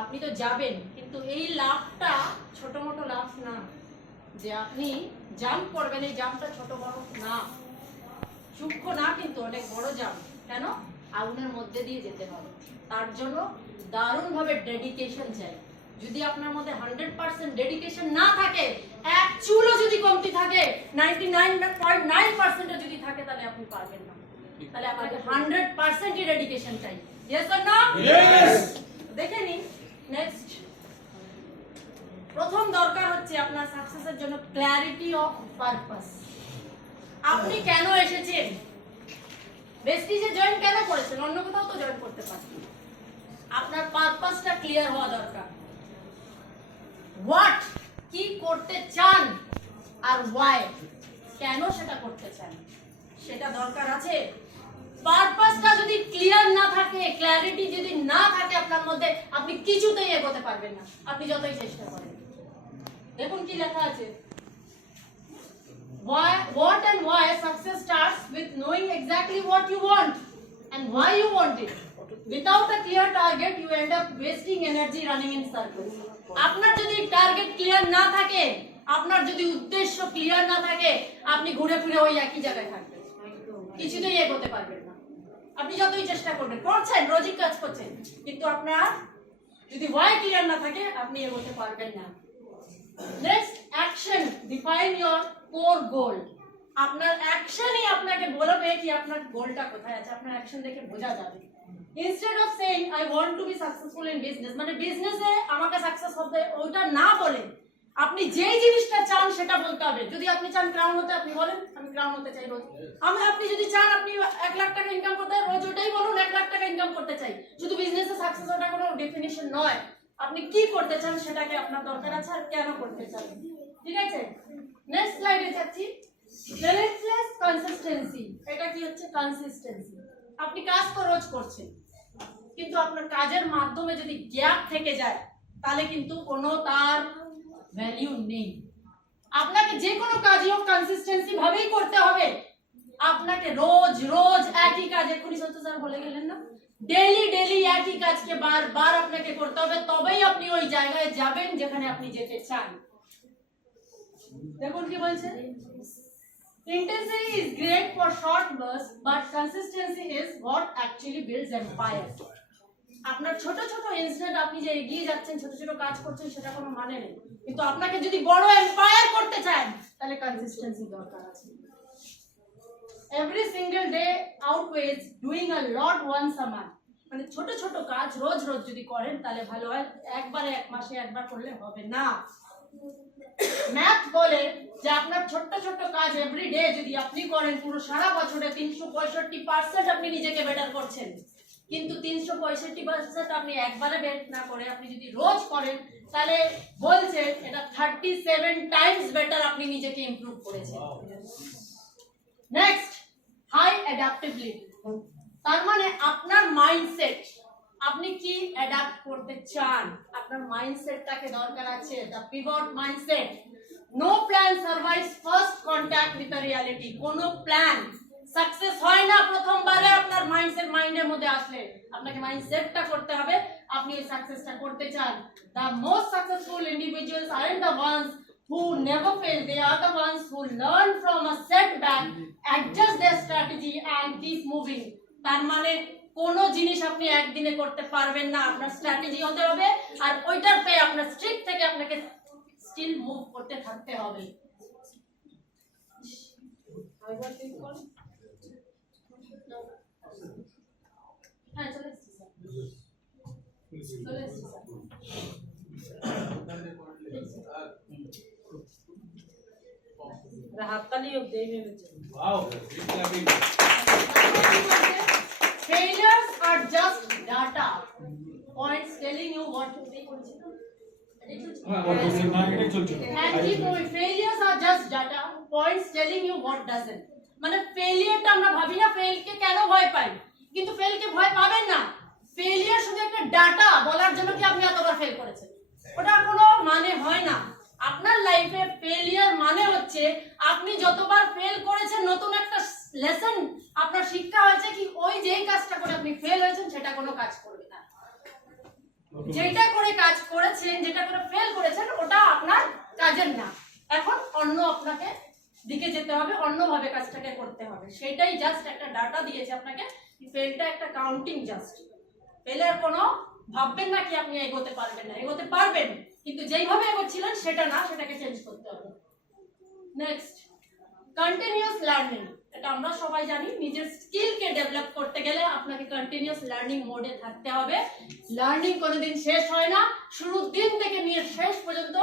আপনি তো যাবেন, কিন্তু এই লাভটা ছোট মোটো লাভ না যে আপনি জাম্প করবেন। এই জাম্পটা ছোট বড় না, সূক্ষ্ম না, কিন্তু অনেক বড় জাম্প। কেন? আগুনের মধ্যে দিয়ে যেতে হবে। তার জন্য দারুণভাবে ডেডিকেশন চাই। যদি আপনার মধ্যে 100% ডেডিকেশন না থাকে, এক চুলও যদি কমতি থাকে, 99.9% যদি থাকে, তাহলে আপনি পারবেন না। তাহলে আপনাকে 100%ই ডেডিকেশন চাই। Yes or no? ইয়েস। দেখে নিন। নেক্সট, প্রথম দরকার হচ্ছে আপনার সাকসেসের জন্য ক্ল্যারিটি অফ পারপাস। আপনি কেন এসেছেন? বেস্টিজে জয়েন কেন করেছেন? অন্য কোথাও তো জয়েন করতে পারেন। আপনার পারপাসটা ক্লিয়ার হওয়া দরকার। হোয়াট, কি করতে চান, আর ওয়াই, কেন সেটা করতে চান, সেটা দরকার আছে। পারপাসটা যদি ক্লিয়ার না থাকে, ক্ল্যারিটি যদি না থাকে আপনার মধ্যে, আপনি কিছুতেই এগোতে পারবেন না, আপনি যতই চেষ্টা করেন। দেখুন কি লেখা আছে, what and why success starts with knowing exactly what you want and why you want it. Without a clear target, you end up wasting energy running in circles. আপনার যদি টার্গেট ক্লিয়ার না থাকে, আপনার যদি উদ্দেশ্য ক্লিয়ার না থাকে, আপনি ঘুরে ফিরে ওই একই জায়গায় থাকবেন, কিছুতেই এগোতে পারবেন না। আপনি যতই চেষ্টা করবেন, করছেন, রোজই কাজ করছেন, কিন্তু আপনার যদি why ক্লিয়ার না থাকে, আপনি এগোতে পারবেন না। Next, action define your core goal. আপনার অ্যাকশনই আপনাকে বলবে কি আপনার গোলটা কোথায় আছে। আপনার অ্যাকশন দেখে বোঝা যাবে। Instead of saying I want to be successful in business, মানে বিজনেসে আমাকে সাকসেস হতে, ওইটা না বলে আপনি যেই জিনিসটা চান সেটা বলতে হবে। যদি আপনি চান ক্রাউন হতে, আপনি বলেন আমি ক্রাউন হতে চাই রোজ। আপনি যদি চান আপনি 1 লাখ টাকা ইনকাম করতে, রোজ ওটাই বলুন 1 লাখ টাকা ইনকাম করতে চাই। শুধু বিজনেসে সাকসেস ওটা কোনো ডেফিনিশন নয়। আপনি কি করতে চান সেটাকে আপনার দরকার আছে, আর কেন করতে চান। ঠিক আছে, নেক্সট স্লাইডে যাচ্ছি। Relentless consistency. এটা কি হচ্ছে? কনসিস্টেন্সি। আপনি কাজ তো রোজ করছেন, কিন্তু আপনার কাজের মাধ্যমে যদি গ্যাপ থেকে যায়, তাহলে কিন্তু কোনো তার ভ্যালিউ নেই। আপনাকে যে কোনো কাজই হোক কনসিস্টেন্সি ভাবেই করতে হবে। আপনাকে রোজ রোজ একই কাজ, এক্ষুনি সত্য স্যার বলে গেলেন না, ডেইলি ডেইলি একই কাজকে বারবার আপনাকে করতে হবে, তবেই আপনি ওই জায়গায় যাবেন যেখানে আপনি যেতে চান। দেখুন কি বলছে, intensity is great for short bursts, but consistency is what actually builds empire. আপনার ছোট ছোট ইনস্ট্যান্ট আপনি যে এগিয়ে যাচ্ছেন, ছোট ছোট কাজ করছেন, সেটা কোনো মানে নেই। কিন্তু আপনাকে যদি বড় এম্পায়ার করতে চান, তাহলে কনসিস্টেন্সি দরকার আছে। Every single day outweighs doing a lot once a month. মানে ছোট ছোট কাজ রোজ রোজ যদি করেন তাহলে ভালো হয়, একবারে 1 মাসে একবার করলে হবে না। ম্যাথ বলে যে আপনার ছোট ছোট কাজ এভরিডে যদি আপনি করেন, পুরো সারা বছরে 365% আপনি নিজেকে বেটার করছেন। কিন্তু 365% আপনি একবারে বেট না করে আপনি যদি রোজ করেন, তাহলে বলছে এটা 37 টাইমস বেটার আপনি নিজেকে ইমপ্রুভ করেছেন। Next, high adaptability. তার মানে আপনার মাইন্ডসেট, আপনি কি অ্যাডাপ্ট করতে চান, আপনার মাইন্ডসেটটাকে দরকার আছে। The pivot mindset. No plan survives first contact with the reality. কোনো প্ল্যান সাকসেস হয় না প্রথমবারে আপনার মাইন্ডের মধ্যে আসলে। আপনাকে মাইন্ডসেটটা করতে হবে, আপনি এই সাকসেসটা করতে চান। The most successful individuals aren't the ones who never fail, they are the ones who learn from a setback, adjust their strategy and keep moving. তার মানে কোন জিনিস আপনি একদিনে করতে পারবেন না, আপনার স্ট্র্যাটেজি হতে হবে, আর ওইটার পেয়ে আপনার স্ট্রিক থেকে আপনাকে স্টিল মুভ করতে থাকতে হবে। হ্যাঁ, চলে এসেছি স্যার, চলে এসেছি স্যার। হাততালি দেই মেরে। Wow, big clapping. Failures are just data points telling you what to do. And keep moving. Failures are just data points telling you what doesn't. মানে ফেলিয়ারটা আমরা ভাবি না ফেলকে কেন ভয় পাই, কিন্তু ফেলকে ভয় পাবেন না। ফেলিয়ার শুধু একটা ডাটা বলার জন্য কি আপনি এতবার ফেল করেছেন, ওটা কোনো মানে হয় না। আপনার লাইফে ফেলিয়ার মানে হচ্ছে আপনি যতবার ফেল করেছেন, নতুন একটা লেসন আপনার শিক্ষা হয়েছে কি ওই যেই কাজটা করে আপনি ফেল হয়েছেন সেটা কোনো কাজ করবে না। যেটা করে কাজ করেছেন, যেটা করে ফেল করেছেন, ওটা আপনার কাজের না। এখন অন্য আপনাকে দিকে যেতে হবে, অন্যভাবে কাজটাকে করতে হবে। সেটাই জাস্ট একটা ডাটা দিয়েছে আপনাকে, ফেলটা একটা কাউন্টিং জাস্ট। ফেলের কোনো ভাববেন না কি আপনি এগোতে পারবেন না, এগোতে পারবেন, কিন্তু যেইভাবে এগোচ্ছিলেন সেটা না, সেটাকে চেঞ্জ করতে হবে। Next, continuous learning. এটা আমরা সবাই জানি, নিজের স্কিলকে ডেভেলপ করতে গেলে আপনাকে কন্টিনিউয়াস লার্নিং মোডে থাকতে হবে। লার্নিং কোনোদিন শেষ হয় না, শুরুর দিন থেকে নিয়ে শেষ পর্যন্ত।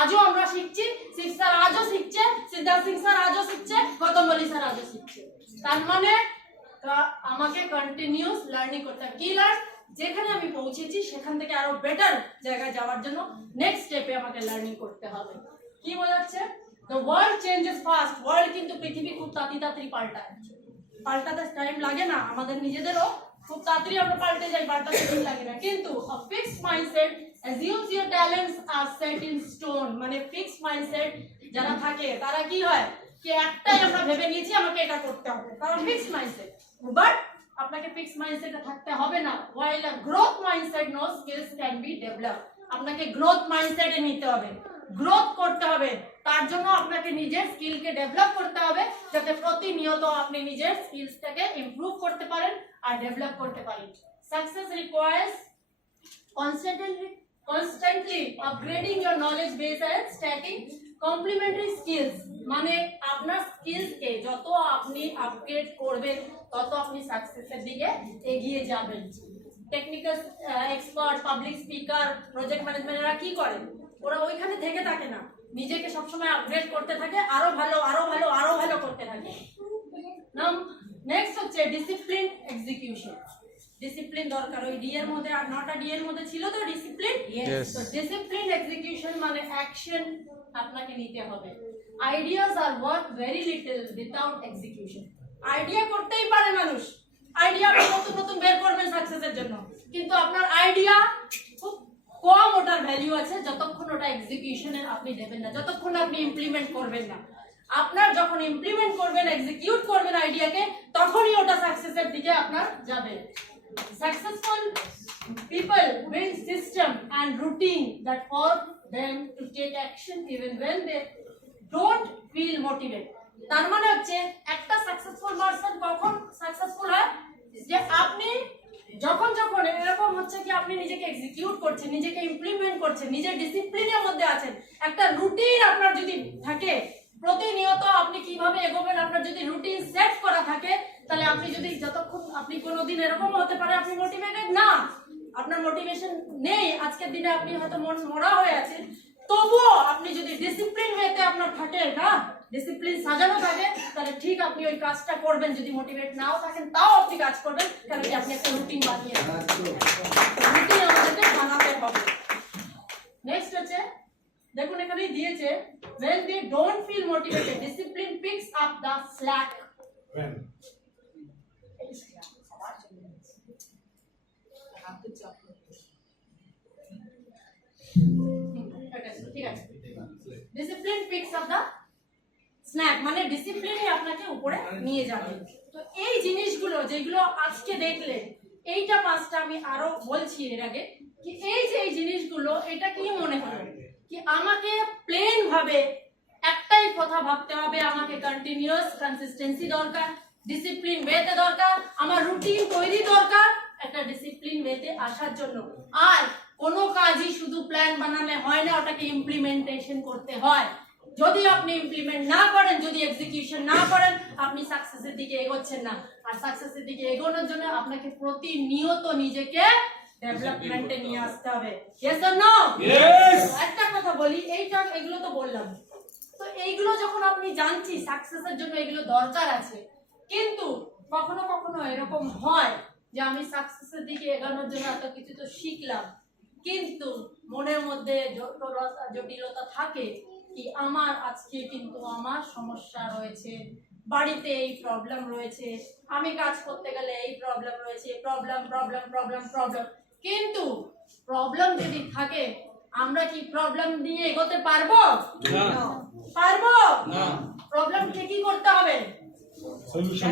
আজও আমরা শিখছি, শিব স্যার আজও শিখছে, সিদ্ধার্থ সিং স্যার আজও শিখছে, গৌতম বলি স্যার আজও শিখছে। তার মানে আমাকে কন্টিনিউয়াস লার্নিং করতে হবে। কি লার্ন? যেখানে আমি পৌঁছেছি সেখান থেকে আরো বেটার জায়গায় যাওয়ার জন্য নেক্সট স্টেপে আমাকে লার্নিং করতে হবে। কি বোঝাচ্ছে? The world changes fast. World কিন্তু পৃথিবী খুব তাড়াতাড়ি পাল্টায়। পাল্টাতে টাইম লাগে না, আমাদের নিজেদেরও খুব তাড়াতাড়ি আমরা পাল্টে যাই, পাল্টাতে দিন লাগে না। কিন্তু a fixed mindset assumes your talents are set in stone. মানে fixed mindset যারা থাকে তারা কি হয়, কি একটাই আমরা ভেবে নিয়েছি আমাকে এটা করতে হবে, কারণ fixed mindset। বাট আপনাকে ফিক্সড মাইন্ডসেটে থাকতে হবে না। while a growth mindset no skills can be developed. আপনাকে গ্রোথ মাইন্ডসেটে নিতে হবে, গ্রোথ করতে হবে। তার জন্য আপনাকে নিজের স্কিলকে ডেভেলপ করতে হবে, যাতে প্রতিনিয়ত আপনি নিজের স্কিলসটাকে ইমপ্রুভ করতে পারেন আর ডেভেলপ করতে পারেন। Success requires constantly upgrading your knowledge base and stacking complementary skills. মানে আপনার স্কিলসকে যত আপনি আপগ্রেড করবেন তত আপনি সাকসেসের দিকে এগিয়ে যাবেন। Technical expert, public speaker, project ম্যানেজমেন্টরা কি করে? ওরা ওইখানে থেকে থাকে না, নিজেকে সবসময় আপগ্রেড করতে থাকে, আরো ভালো আরো ভালো আরো ভালো করতে থাকে। নেক্সট হচ্ছে ডিসিপ্লিন এক্সিকিউশন। ডিসিপ্লিন দরকার, ওই ডি এর মধ্যে আর 9টা ডি এর মধ্যে ছিল তো ডিসিপ্লিন। তো ডিসিপ্লিন এক্সিকিউশন মানে অ্যাকশন আপনাকে নিতে হবে। Ideas are work very little without execution. Idea করতেই পারে মানুষ, আইডিয়া নতুন নতুন বের করবেন সাকসেসের জন্য, কিন্তু আপনার আইডিয়া খুব কম, ওটার ভ্যালু আছে যতক্ষণ ওটা এক্সিকিউশনে আপনি দেবেন না, যতক্ষণ আপনি ইমপ্লিমেন্ট করবেন না। আপনার যখন ইমপ্লিমেন্ট করবেন, এক্সিকিউট করবেন আইডিয়াকে, তখনই ওটা সাকসেসের দিকে আপনার যাবে। Successful people build system and routine that force them to take action even when they don't feel motivated. তার মানে হচ্ছে একটা সাকসেসফুল পারসন কখন সাকসেসফুল হয়, যে আপনি যখন যখন এরকম হচ্ছে কি আপনি নিজেকে এক্সিকিউট করছেন, নিজেকে ইমপ্লিমেন্ট করছেন, নিজের ডিসিপ্লিনের মধ্যে আছেন, একটা রুটিন আপনার যদি থাকে, প্রতিনিয়ত আপনি কিভাবে এগোবেন, আপনার যদি রুটিন সেট করা থাকে, তাহলে আপনি যদি যতক্ষণ আপনি কোনোদিন এরকম হতে পারে আপনি মোটিভেটেড না, আপনার মোটিভেশন নেই, আজকের দিনে আপনি হয়তো মন মরা হয়ে আছেন, তবুও আপনি যদি ডিসিপ্লিন ওয়েতে আপনার থাকে না, ডিসিপ্লিন সাজানো থাকে, তাহলে ঠিক আপনি ওই কাজটা করবেন। যদি মোটিভেট নাও থাকেন তাও আপনি কাজ করবেন, কারণ কি আপনি একটা রুটিন বানিয়েছেন। রুটিন আমাদেরকে বানাতে হবে। নেক্সট হচ্ছে, দেখুন এখানেই দিয়েছে, when they don't feel motivated, discipline picks up the slack. ঠিক আছে, discipline picks up the slack, মানে ডিসিপ্লিনই আপনাকে উপরে নিয়ে যাবে। তো এই জিনিসগুলো যেগুলো আজকে দেখলে, এইটা পাঁচটা আমি আরো বলছি এর আগে, কি এই যে এই জিনিসগুলো, এটা কি মনে হলো কি আমাকে প্লেন ভাবে একটাই কথা ভাবতে হবে, আমাকে কন্টিনিউয়াস কনসিস্টেন্সি দরকার, ডিসিপ্লিন ওয়েতে দরকার, আমার রুটিন তৈরি দরকার একটা ডিসিপ্লিন ওয়েতে আসার জন্য। আর কোনো কাজই শুধু প্ল্যান বানালে হয় না, ওটাকে ইমপ্লিমেন্টেশন করতে হয়। যদি আপনি ইমপ্লিমেন্ট না করেন, যদি এক্সিকিউশন না করেন, আপনি সাকসেসের দিকে এগোচ্ছেন না। আর সাকসেসের দিকে এগোনোর জন্য আপনাকে প্রতিনিয়ত নিজেকে ডেভেলপমেন্টে নিয়ে আসতে হবে। Yes or no? ইয়েস। একটা কথা বলি, এগুলো তো বললাম, তো এইগুলো যখন আপনি জানছি সাকসেসের জন্য এগুলো দরকার আছে, কিন্তু কখনো কখনো এরকম হয় যে আমি সাকসেসের দিকে এগোনোর জন্য এত কিছু তো শিখলাম, কিন্তু মনের মধ্যে জটিলতা থাকে কি আমার আজকে কিন্তু আমার সমস্যা রয়েছে, বাড়িতে এই প্রবলেম রয়েছে, আমি কাজ করতে গেলে এই প্রবলেম রয়েছে, প্রবলেম প্রবলেম প্রবলেম প্রবলেম। কিন্তু প্রবলেম যদি থাকে, আমরা কি প্রবলেম নিয়ে এগোতে পারবো? না। পারবো না। প্রবলেমকে কি করতে হবে?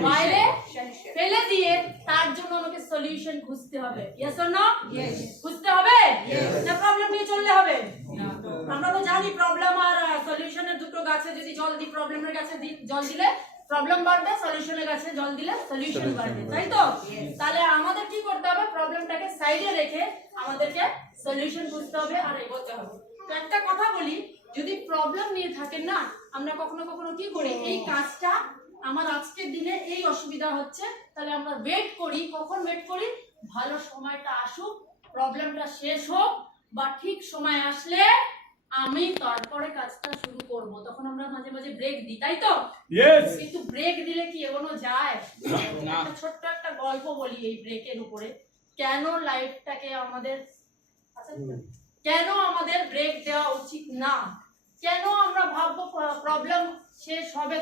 বাইরে ফেলে দিয়ে তার জন্য আমাকে সলিউশন খুঁজতে হবে। Yes or no? ইয়েস। খুঁজতে হবে? ইয়েস। গাছে যদি জল দিই, প্রবলেমের গাছে জল দিলে প্রবলেম বাড়বে, সলিউশনের গাছে জল দিলে সলিউশন বাড়বে, তাই তো? তাহলে আমাদের কি করতে হবে, প্রবলেমটাকে সাইডে রেখে আমাদেরকে সলিউশন খুঁজতে হবে আর এগোতে হবে। তো একটা কথা বলি, যদি প্রবলেম নিয়ে থাকেন না, আমরা কখনো কখনো কি করি, এই কাজটা আমার আজকের দিনে এই অসুবিধা হচ্ছে, তাহলে আমরা ওয়েট করি। কখন ওয়েট করি, ভালো সময়টা আসুক, প্রবলেমটা শেষ হোক, বা ঠিক সময় আসলে আমি তারপরে কাজটা শুরু করব, তখন আমরা মাঝে মাঝে ব্রেক দিই, তাই তো? Yes. কিন্তু ব্রেক দিলে কি এগোনো যায়? না। একটা ছোট্ট একটা গল্প বলি এই ব্রেকের উপরে, কেন লাইফটাকে আমাদের, আচ্ছা, কেন আমাদের ব্রেক দেওয়া উচিত না, কেন আমরা ভাববো প্রবলেম শেষ হবে